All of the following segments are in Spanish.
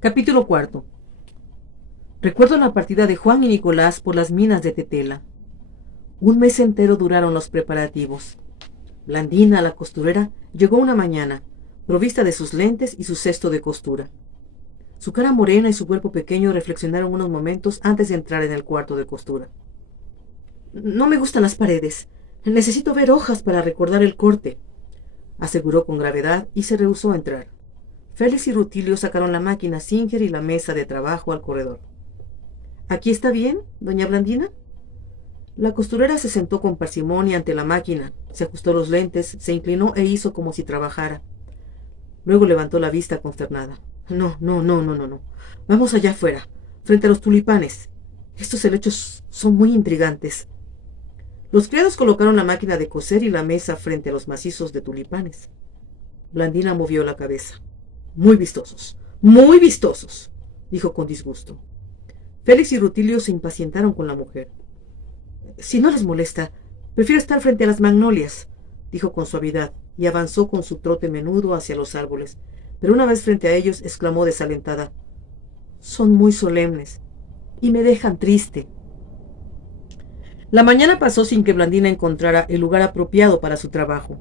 Capítulo cuarto. Recuerdo la partida de Juan y Nicolás por las minas de Tetela. Un mes entero duraron los preparativos. Blandina, la costurera, llegó una mañana, provista de sus lentes y su cesto de costura. Su cara morena y su cuerpo pequeño reflexionaron unos momentos antes de entrar en el cuarto de costura. «No me gustan las paredes. Necesito ver hojas para recordar el corte», aseguró con gravedad y se rehusó a entrar. Félix y Rutilio sacaron la máquina Singer y la mesa de trabajo al corredor. «¿Aquí está bien, doña Blandina?» La costurera se sentó con parsimonia ante la máquina, se ajustó los lentes, se inclinó e hizo como si trabajara. Luego levantó la vista consternada. «No. Vamos allá afuera, frente a los tulipanes. Estos helechos son muy intrigantes». Los criados colocaron la máquina de coser y la mesa frente a los macizos de tulipanes. Blandina movió la cabeza. «Muy vistosos», dijo con disgusto. Félix y Rutilio se impacientaron con la mujer. «Si no les molesta, prefiero estar frente a las magnolias», dijo con suavidad, y avanzó con su trote menudo hacia los árboles, pero una vez frente a ellos exclamó desalentada: «Son muy solemnes y me dejan triste». La mañana pasó sin que Blandina encontrara el lugar apropiado para su trabajo.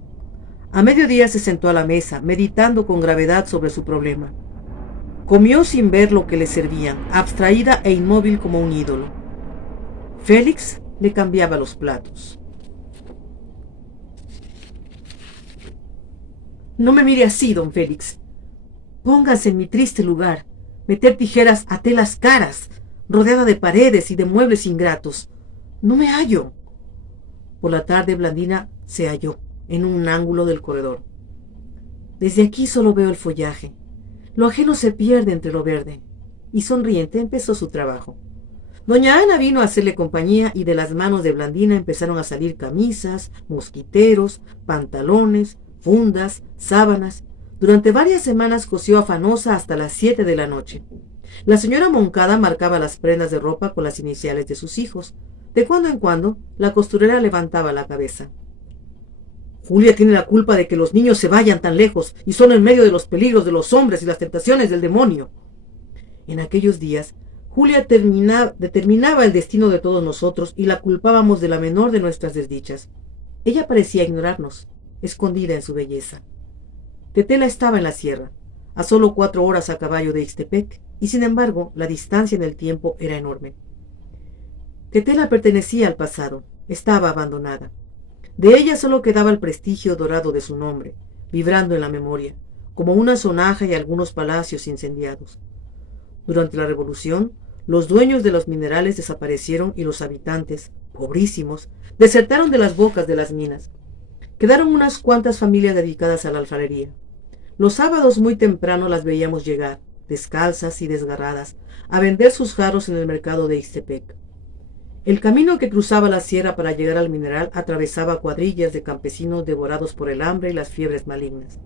A mediodía se sentó a la mesa, meditando con gravedad sobre su problema. Comió sin ver lo que le servían, abstraída e inmóvil como un ídolo. Félix le cambiaba los platos. «No me mire así, don Félix. Póngase en mi triste lugar, meter tijeras a telas caras, rodeada de paredes y de muebles ingratos. No me hallo». Por la tarde Blandina se halló en un ángulo del corredor. «Desde aquí solo veo el follaje. Lo ajeno se pierde entre lo verde». Y sonriente empezó su trabajo. Doña Ana vino a hacerle compañía y de las manos de Blandina empezaron a salir camisas, mosquiteros, pantalones, fundas, sábanas. Durante varias semanas cosió afanosa hasta las 7 de la noche. La señora Moncada marcaba las prendas de ropa con las iniciales de sus hijos. De cuando en cuando, la costurera levantaba la cabeza. «Julia tiene la culpa de que los niños se vayan tan lejos y son en medio de los peligros de los hombres y las tentaciones del demonio». En aquellos días, Julia determinaba el destino de todos nosotros y la culpábamos de la menor de nuestras desdichas. Ella parecía ignorarnos, escondida en su belleza. Tetela estaba en la sierra, a solo 4 horas a caballo de Ixtepec, y sin embargo la distancia en el tiempo era enorme. Tetela pertenecía al pasado, estaba abandonada. De ella solo quedaba el prestigio dorado de su nombre, vibrando en la memoria, como una sonaja y algunos palacios incendiados. Durante la Revolución, los dueños de los minerales desaparecieron y los habitantes, pobrísimos, desertaron de las bocas de las minas. Quedaron unas cuantas familias dedicadas a la alfarería. Los sábados muy temprano las veíamos llegar, descalzas y desgarradas, a vender sus jarros en el mercado de Ixtepec. El camino que cruzaba la sierra para llegar al mineral atravesaba cuadrillas de campesinos devorados por el hambre y las fiebres malignas.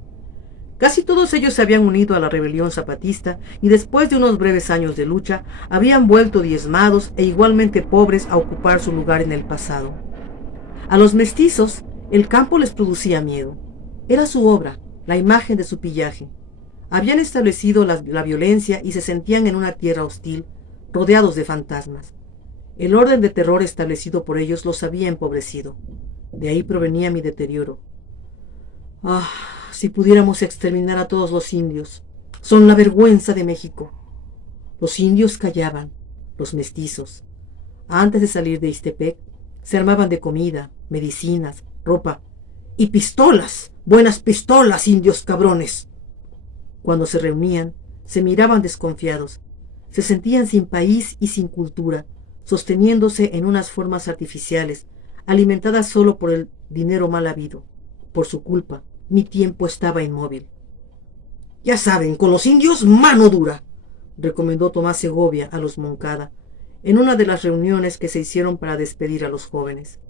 Casi todos ellos se habían unido a la rebelión zapatista y después de unos breves años de lucha habían vuelto diezmados e igualmente pobres a ocupar su lugar en el pasado. A los mestizos el campo les producía miedo. Era su obra, la imagen de su pillaje. Habían establecido la violencia y se sentían en una tierra hostil, rodeados de fantasmas. El orden de terror establecido por ellos los había empobrecido. De ahí provenía mi deterioro. «Ah, si pudiéramos exterminar a todos los indios. Son la vergüenza de México». Los indios callaban, los mestizos. Antes de salir de Ixtepec, se armaban de comida, medicinas, ropa y pistolas. «Buenas pistolas, indios cabrones». Cuando se reunían, se miraban desconfiados. Se sentían sin país y sin cultura, sosteniéndose en unas formas artificiales, alimentadas solo por el dinero mal habido. Por su culpa, mi tiempo estaba inmóvil. «Ya saben, con los indios mano dura», recomendó Tomás Segovia a los Moncada, en una de las reuniones que se hicieron para despedir a los jóvenes.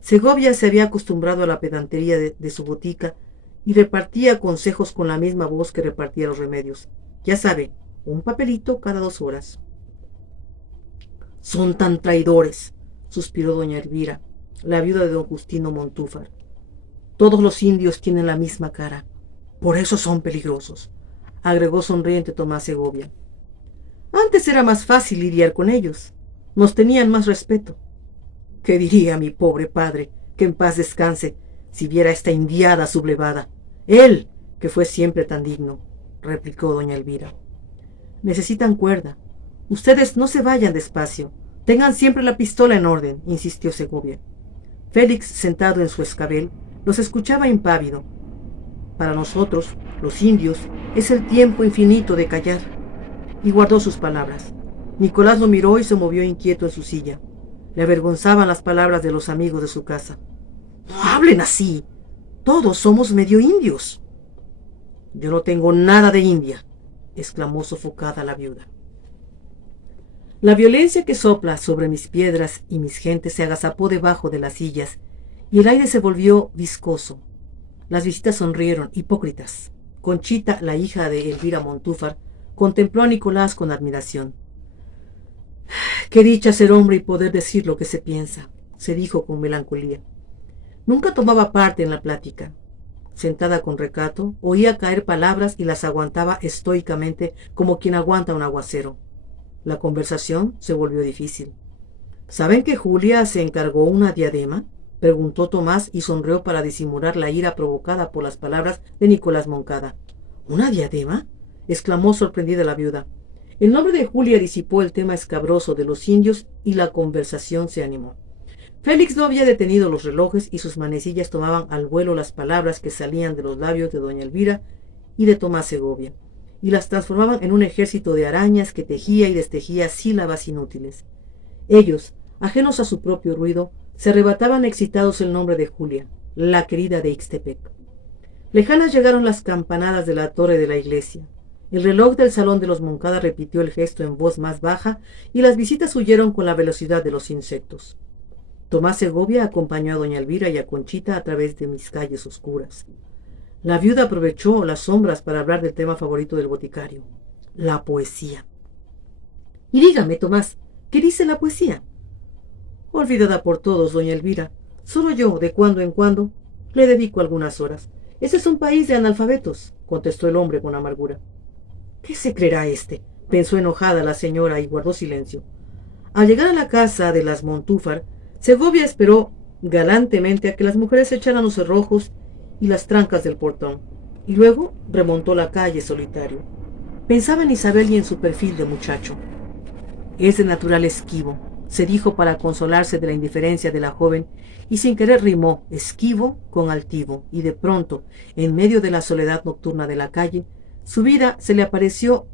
Segovia se había acostumbrado a la pedantería de su botica y repartía consejos con la misma voz que repartía los remedios. «Ya sabe, un papelito cada 2 horas». «Son tan traidores», suspiró doña Elvira, la viuda de don Justino Montúfar. «Todos los indios tienen la misma cara. Por eso son peligrosos», agregó sonriente Tomás Segovia. Antes era más fácil lidiar con ellos. Nos tenían más respeto. ¿Qué diría mi pobre padre, que en paz descanse, si viera esta indiada sublevada? Él, que fue siempre tan digno, replicó doña Elvira. Necesitan cuerda. Ustedes no se vayan despacio. Tengan siempre la pistola en orden, insistió Segovia. Félix, sentado en su escabel, los escuchaba impávido. Para nosotros, los indios, es el tiempo infinito de callar. Y guardó sus palabras. Nicolás lo miró y se movió inquieto en su silla. Le avergonzaban las palabras de los amigos de su casa. No hablen así. Todos somos medio indios. Yo no tengo nada de india, exclamó sofocada la viuda. La violencia que sopla sobre mis piedras y mis gentes se agazapó debajo de las sillas, y el aire se volvió viscoso. Las visitas sonrieron, hipócritas. Conchita, la hija de Elvira Montúfar, contempló a Nicolás con admiración. «Qué dicha ser hombre y poder decir lo que se piensa», se dijo con melancolía. Nunca tomaba parte en la plática. Sentada con recato, oía caer palabras y las aguantaba estoicamente como quien aguanta un aguacero. La conversación se volvió difícil. ¿Saben que Julia se encargó una diadema?, preguntó Tomás y sonrió para disimular la ira provocada por las palabras de Nicolás Moncada. ¿Una diadema?, exclamó sorprendida la viuda. El nombre de Julia disipó el tema escabroso de los indios y la conversación se animó. Félix no había detenido los relojes y sus manecillas tomaban al vuelo las palabras que salían de los labios de doña Elvira y de Tomás Segovia, y las transformaban en un ejército de arañas que tejía y destejía sílabas inútiles. Ellos, ajenos a su propio ruido, se arrebataban excitados el nombre de Julia, la querida de Ixtepec. Lejanas llegaron las campanadas de la torre de la iglesia. El reloj del salón de los Moncada repitió el gesto en voz más baja y las visitas huyeron con la velocidad de los insectos. Tomás Segovia acompañó a doña Elvira y a Conchita a través de mis calles oscuras. La viuda aprovechó las sombras para hablar del tema favorito del boticario, la poesía. Y dígame, Tomás, ¿qué dice la poesía? Olvidada por todos, doña Elvira. Solo yo, de cuando en cuando, le dedico algunas horas. Ese es un país de analfabetos, contestó el hombre con amargura. ¿Qué se creerá este?, pensó enojada la señora y guardó silencio. Al llegar a la casa de las Montúfar, Segovia esperó galantemente a que las mujeres echaran los cerrojos y las trancas del portón, y luego remontó la calle solitario. Pensaba en Isabel y en su perfil de muchacho. Es de natural esquivo, se dijo para consolarse de la indiferencia de la joven, y sin querer rimó esquivo con altivo, y de pronto, en medio de la soledad nocturna de la calle, su vida se le apareció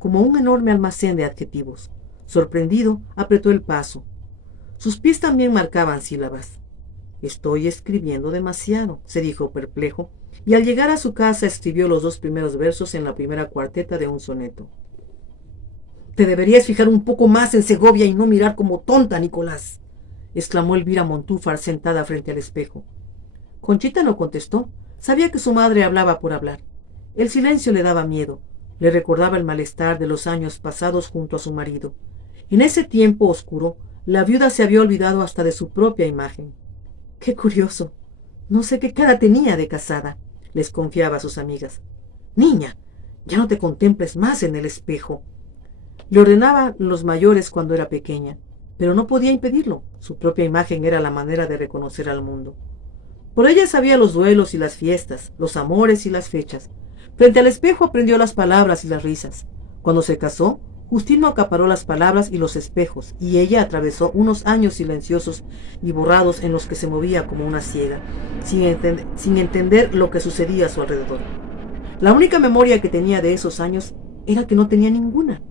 como un enorme almacén de adjetivos. Sorprendido, apretó el paso. Sus pies también marcaban sílabas. Estoy escribiendo demasiado, se dijo perplejo, y al llegar a su casa escribió los 2 primeros versos en la primera cuarteta de un soneto. Te deberías fijar un poco más en Segovia y no mirar como tonta, Nicolás, exclamó Elvira Montúfar sentada frente al espejo. Conchita no contestó. Sabía que su madre hablaba por hablar. El silencio le daba miedo. Le recordaba el malestar de los años pasados junto a su marido. En ese tiempo oscuro, la viuda se había olvidado hasta de su propia imagen. ¡Qué curioso! No sé qué cara tenía de casada, les confiaba a sus amigas. Niña, ya no te contemples más en el espejo. Le ordenaban los mayores cuando era pequeña, pero no podía impedirlo. Su propia imagen era la manera de reconocer al mundo. Por ella sabía los duelos y las fiestas, los amores y las fechas. Frente al espejo aprendió las palabras y las risas. Cuando se casó, Justino acaparó las palabras y los espejos, y ella atravesó unos años silenciosos y borrados en los que se movía como una ciega, sin entender lo que sucedía a su alrededor. La única memoria que tenía de esos años era que no tenía ninguna.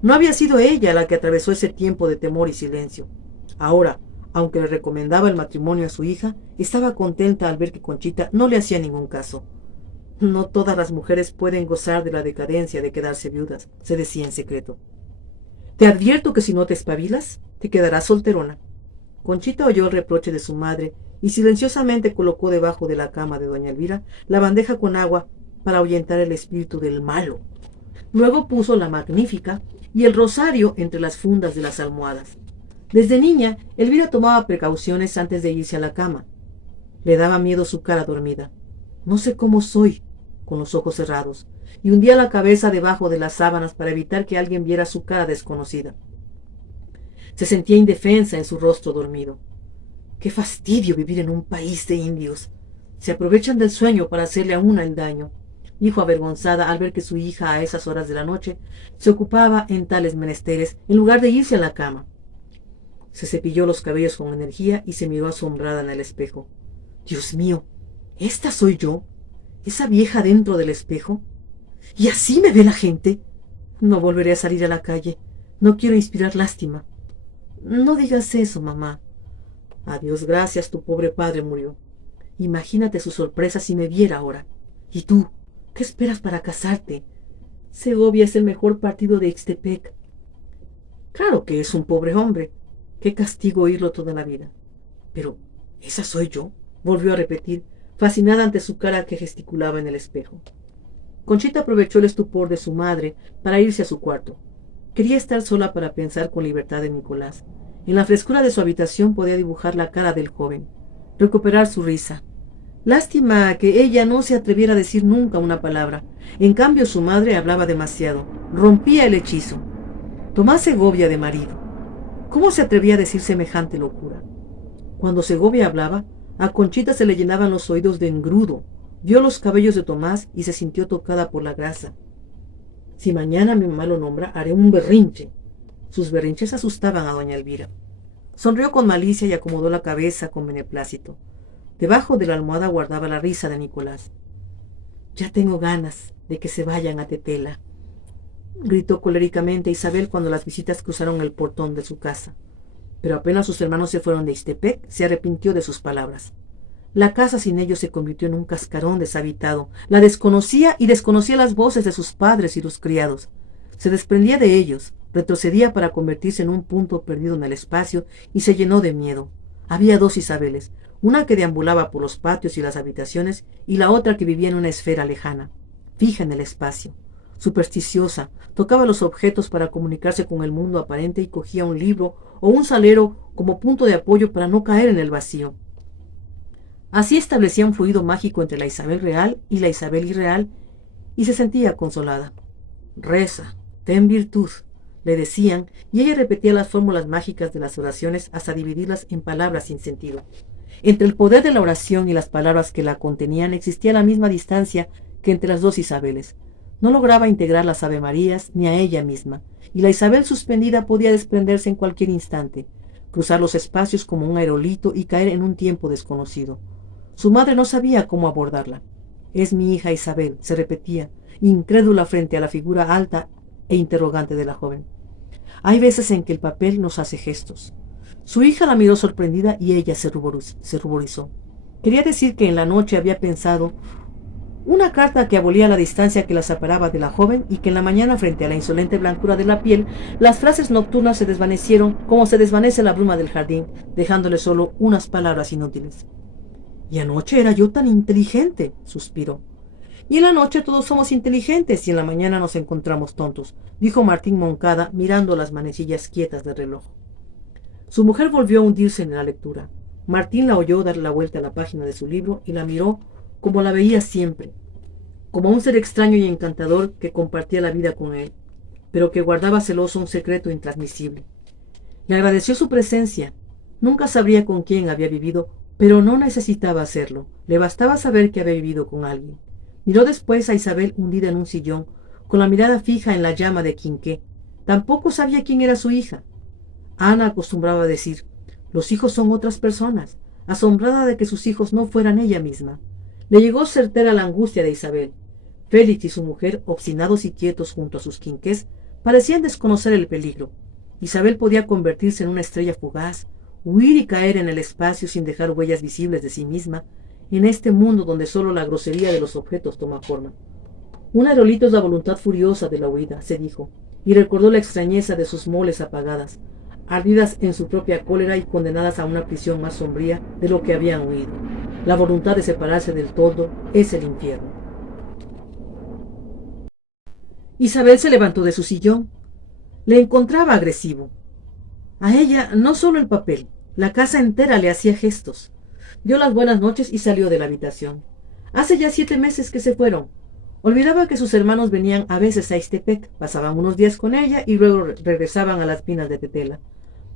No había sido ella la que atravesó ese tiempo de temor y silencio. Ahora, aunque le recomendaba el matrimonio a su hija, estaba contenta al ver que Conchita no le hacía ningún caso. No todas las mujeres pueden gozar de la decadencia de quedarse viudas, se decía en secreto. Te advierto que si no te espabilas, te quedarás solterona. Conchita oyó el reproche de su madre y silenciosamente colocó debajo de la cama de doña Elvira la bandeja con agua para ahuyentar el espíritu del malo. Luego puso la magnífica y el rosario entre las fundas de las almohadas. Desde niña, Elvira tomaba precauciones antes de irse a la cama. Le daba miedo su cara dormida. No sé cómo soy, con los ojos cerrados, y hundía la cabeza debajo de las sábanas para evitar que alguien viera su cara desconocida. Se sentía indefensa en su rostro dormido. ¡Qué fastidio vivir en un país de indios! Se aprovechan del sueño para hacerle a una el daño, dijo avergonzada al ver que su hija a esas horas de la noche se ocupaba en tales menesteres en lugar de irse a la cama. Se cepilló los cabellos con energía y se miró asombrada en el espejo. ¡Dios mío! ¿Esta soy yo? ¿Esa vieja dentro del espejo? ¿Y así me ve la gente? No volveré a salir a la calle. No quiero inspirar lástima. No digas eso, mamá. A Dios gracias, tu pobre padre murió. Imagínate su sorpresa si me viera ahora. ¿Y tú? ¿Qué esperas para casarte? Segovia es el mejor partido de Ixtepec. Claro que es un pobre hombre. Qué castigo oírlo toda la vida. Pero, ¿esa soy yo? Volvió a repetir, fascinada ante su cara que gesticulaba en el espejo. Conchita aprovechó el estupor de su madre para irse a su cuarto. Quería estar sola para pensar con libertad en Nicolás. En la frescura de su habitación podía dibujar la cara del joven, recuperar su risa. Lástima que ella no se atreviera a decir nunca una palabra. En cambio su madre hablaba demasiado, rompía el hechizo. Tomás Segovia de marido. ¿Cómo se atrevía a decir semejante locura? Cuando Segovia hablaba, a Conchita se le llenaban los oídos de engrudo. Vio los cabellos de Tomás y se sintió tocada por la grasa. Si mañana mi mamá lo nombra, haré un berrinche. Sus berrinches asustaban a doña Elvira. Sonrió con malicia y acomodó la cabeza con beneplácito. Debajo de la almohada guardaba la risa de Nicolás. Ya tengo ganas de que se vayan a Tetela, gritó coléricamente Isabel cuando las visitas cruzaron el portón de su casa. Pero apenas sus hermanos se fueron de Ixtepec, se arrepintió de sus palabras. La casa sin ellos se convirtió en un cascarón deshabitado. La desconocía y desconocía las voces de sus padres y los criados. Se desprendía de ellos, retrocedía para convertirse en un punto perdido en el espacio y se llenó de miedo. Había dos Isabeles, una que deambulaba por los patios y las habitaciones y la otra que vivía en una esfera lejana, fija en el espacio. Supersticiosa, tocaba los objetos para comunicarse con el mundo aparente y cogía un libro o un salero como punto de apoyo para no caer en el vacío. Así establecía un fluido mágico entre la Isabel real y la Isabel irreal y se sentía consolada. Reza, ten virtud, le decían, y ella repetía las fórmulas mágicas de las oraciones hasta dividirlas en palabras sin sentido. Entre el poder de la oración y las palabras que la contenían existía la misma distancia que entre las dos Isabeles. No lograba integrar las avemarías ni a ella misma, y la Isabel suspendida podía desprenderse en cualquier instante, cruzar los espacios como un aerolito y caer en un tiempo desconocido. Su madre no sabía cómo abordarla. «Es mi hija Isabel», se repetía, incrédula frente a la figura alta e interrogante de la joven. Hay veces en que el papel nos hace gestos. Su hija la miró sorprendida y ella se ruborizó. Quería decir que en la noche había pensado una carta que abolía la distancia que la separaba de la joven y que en la mañana, frente a la insolente blancura de la piel, las frases nocturnas se desvanecieron como se desvanece la bruma del jardín, dejándole solo unas palabras inútiles. «Y anoche era yo tan inteligente», suspiró. «Y en la noche todos somos inteligentes y en la mañana nos encontramos tontos», dijo Martín Moncada mirando las manecillas quietas del reloj. Su mujer volvió a hundirse en la lectura. Martín la oyó dar la vuelta a la página de su libro y la miró como la veía siempre, como un ser extraño y encantador que compartía la vida con él, pero que guardaba celoso un secreto intransmisible. Le agradeció su presencia. Nunca sabría con quién había vivido, pero no necesitaba hacerlo. Le bastaba saber que había vivido con alguien. Miró después a Isabel hundida en un sillón, con la mirada fija en la llama de quinqué. Tampoco sabía quién era su hija. Ana acostumbraba a decir, «Los hijos son otras personas», asombrada de que sus hijos no fueran ella misma. Le llegó certera la angustia de Isabel. Félix y su mujer, obstinados y quietos junto a sus quinqués, parecían desconocer el peligro. Isabel podía convertirse en una estrella fugaz, huir y caer en el espacio sin dejar huellas visibles de sí misma, en este mundo donde solo la grosería de los objetos toma forma. Un aerolito es la voluntad furiosa de la huida, se dijo, y recordó la extrañeza de sus moles apagadas, ardidas en su propia cólera y condenadas a una prisión más sombría de lo que habían huido. La voluntad de separarse del todo es el infierno. Isabel se levantó de su sillón. Le encontraba agresivo. A ella no solo el papel, la casa entera le hacía gestos. Dio las buenas noches y salió de la habitación. Hace ya 7 meses que se fueron. Olvidaba que sus hermanos venían a veces a Ixtepec, pasaban unos días con ella y luego regresaban a las minas de Tetela.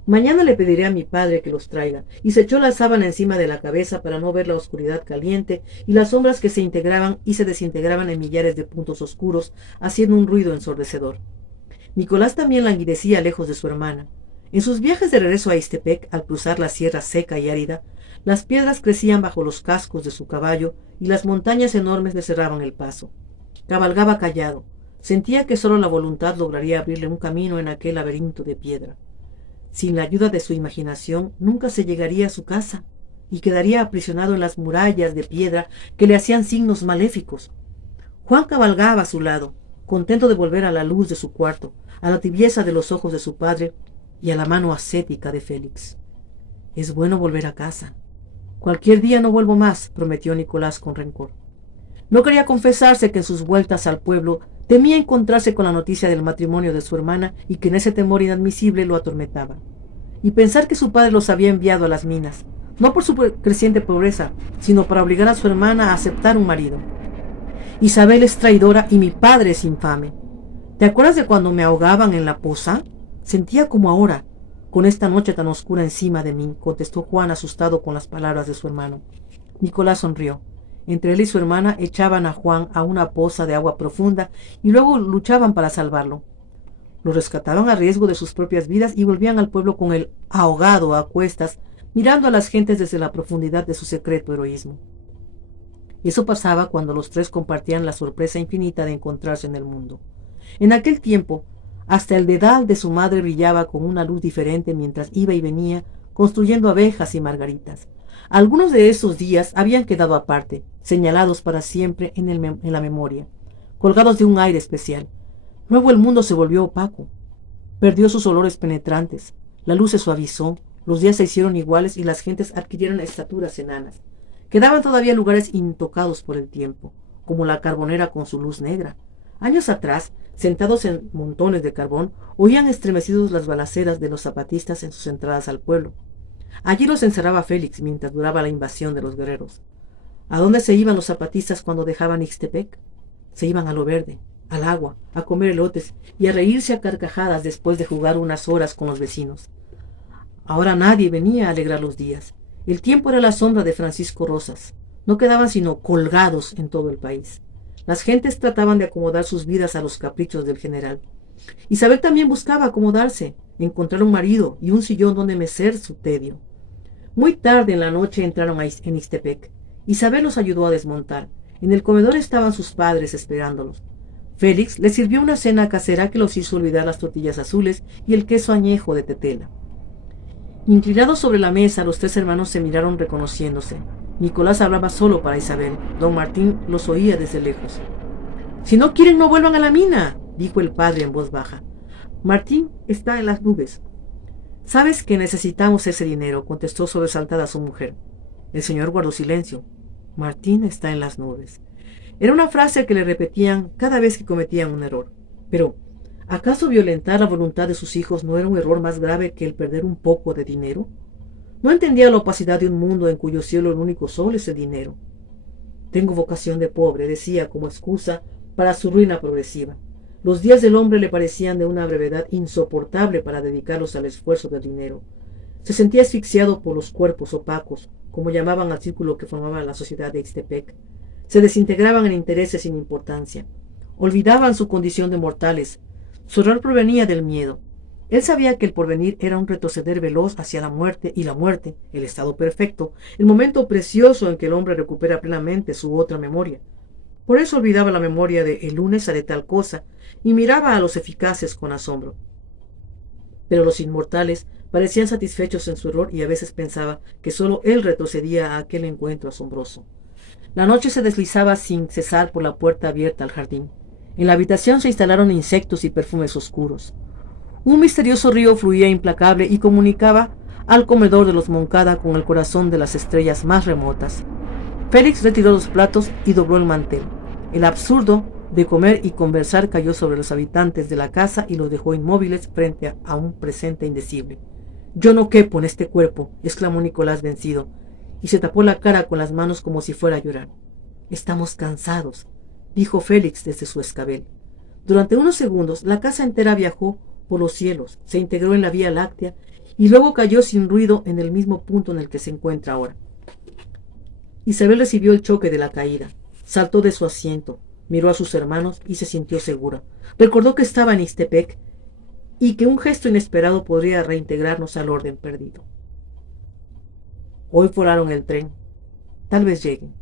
Mañana le pediré a mi padre que los traiga, y se echó la sábana encima de la cabeza para no ver la oscuridad caliente y las sombras que se integraban y se desintegraban en millares de puntos oscuros, haciendo un ruido ensordecedor. Nicolás también languidecía lejos de su hermana. En sus viajes de regreso a Ixtepec, al cruzar la sierra seca y árida, las piedras crecían bajo los cascos de su caballo y las montañas enormes le cerraban el paso. Cabalgaba callado. Sentía que solo la voluntad lograría abrirle un camino en aquel laberinto de piedra. Sin la ayuda de su imaginación, nunca se llegaría a su casa y quedaría aprisionado en las murallas de piedra que le hacían signos maléficos. Juan cabalgaba a su lado, contento de volver a la luz de su cuarto, a la tibieza de los ojos de su padre y a la mano ascética de Félix. Es bueno volver a casa. Cualquier día no vuelvo más, prometió Nicolás con rencor. No quería confesarse que en sus vueltas al pueblo temía encontrarse con la noticia del matrimonio de su hermana y que en ese temor inadmisible lo atormentaba. Y pensar que su padre los había enviado a las minas, no por su creciente pobreza, sino para obligar a su hermana a aceptar un marido. Isabel es traidora y mi padre es infame. ¿Te acuerdas de cuando me ahogaban en la poza? Sentía como ahora, con esta noche tan oscura encima de mí, contestó Juan asustado con las palabras de su hermano. Nicolás sonrió. Entre él y su hermana echaban a Juan a una poza de agua profunda y luego luchaban para salvarlo. Lo rescataban a riesgo de sus propias vidas y volvían al pueblo con el ahogado a cuestas, mirando a las gentes desde la profundidad de su secreto heroísmo. Eso pasaba cuando los tres compartían la sorpresa infinita de encontrarse en el mundo. En aquel tiempo, hasta el dedal de su madre brillaba con una luz diferente mientras iba y venía, construyendo abejas y margaritas. Algunos de esos días habían quedado aparte, señalados para siempre en la memoria, colgados de un aire especial. Luego el mundo se volvió opaco. Perdió sus olores penetrantes. La luz se suavizó, los días se hicieron iguales y las gentes adquirieron estaturas enanas. Quedaban todavía lugares intocados por el tiempo, como la Carbonera con su luz negra. Años atrás, sentados en montones de carbón, oían estremecidos las balaceras de los zapatistas en sus entradas al pueblo. Allí los encerraba Félix mientras duraba la invasión de los guerreros. ¿A dónde se iban los zapatistas cuando dejaban Ixtepec? Se iban a lo verde, al agua, a comer elotes y a reírse a carcajadas después de jugar unas horas con los vecinos. Ahora nadie venía a alegrar los días. El tiempo era la sombra de Francisco Rosas. No quedaban sino colgados en todo el país. Las gentes trataban de acomodar sus vidas a los caprichos del general. Isabel también buscaba acomodarse, encontrar un marido y un sillón donde mecer su tedio. Muy tarde en la noche entraron en Ixtepec. Isabel los ayudó a desmontar. En el comedor estaban sus padres esperándolos. Félix les sirvió una cena casera que los hizo olvidar las tortillas azules y el queso añejo de Tetela. Inclinados sobre la mesa, los tres hermanos se miraron reconociéndose. Nicolás hablaba solo para Isabel. Don Martín los oía desde lejos. «Si no quieren, no vuelvan a la mina», dijo el padre en voz baja. «Martín está en las nubes». «Sabes que necesitamos ese dinero», contestó sobresaltada su mujer. El señor guardó silencio. «Martín está en las nubes». Era una frase que le repetían cada vez que cometían un error. Pero, ¿acaso violentar la voluntad de sus hijos no era un error más grave que el perder un poco de dinero? No entendía la opacidad de un mundo en cuyo cielo el único sol es el dinero. «Tengo vocación de pobre», decía como excusa para su ruina progresiva. Los días del hombre le parecían de una brevedad insoportable para dedicarlos al esfuerzo del dinero. Se sentía asfixiado por los cuerpos opacos, como llamaban al círculo que formaba la sociedad de Ixtepec. Se desintegraban en intereses sin importancia. Olvidaban su condición de mortales. Su error provenía del miedo. Él sabía que el porvenir era un retroceder veloz hacia la muerte, y la muerte, el estado perfecto, el momento precioso en que el hombre recupera plenamente su otra memoria. Por eso olvidaba la memoria de el lunes haré tal cosa, y miraba a los eficaces con asombro. Pero los inmortales parecían satisfechos en su error y a veces pensaba que sólo él retrocedía a aquel encuentro asombroso. La noche se deslizaba sin cesar por la puerta abierta al jardín. En la habitación se instalaron insectos y perfumes oscuros. Un misterioso río fluía implacable y comunicaba al comedor de los Moncada con el corazón de las estrellas más remotas. Félix retiró los platos y dobló el mantel. El absurdo de comer y conversar cayó sobre los habitantes de la casa y los dejó inmóviles frente a un presente indecible. «Yo no quepo en este cuerpo», exclamó Nicolás vencido, y se tapó la cara con las manos como si fuera a llorar. «Estamos cansados. dijo Félix desde su escabel. Durante unos segundos la casa entera viajó por los cielos, se integró en la Vía Láctea y luego cayó sin ruido en el mismo punto en el que se encuentra ahora. Isabel recibió el choque de la caída, saltó de su asiento, miró a sus hermanos y se sintió segura. Recordó que estaba en Ixtepec y que un gesto inesperado podría reintegrarnos al orden perdido. Hoy volaron el tren. Tal vez lleguen.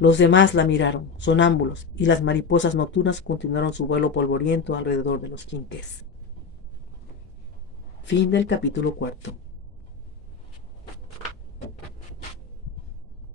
Los demás la miraron, sonámbulos, y las mariposas nocturnas continuaron su vuelo polvoriento alrededor de los quinqués. Fin del capítulo 4.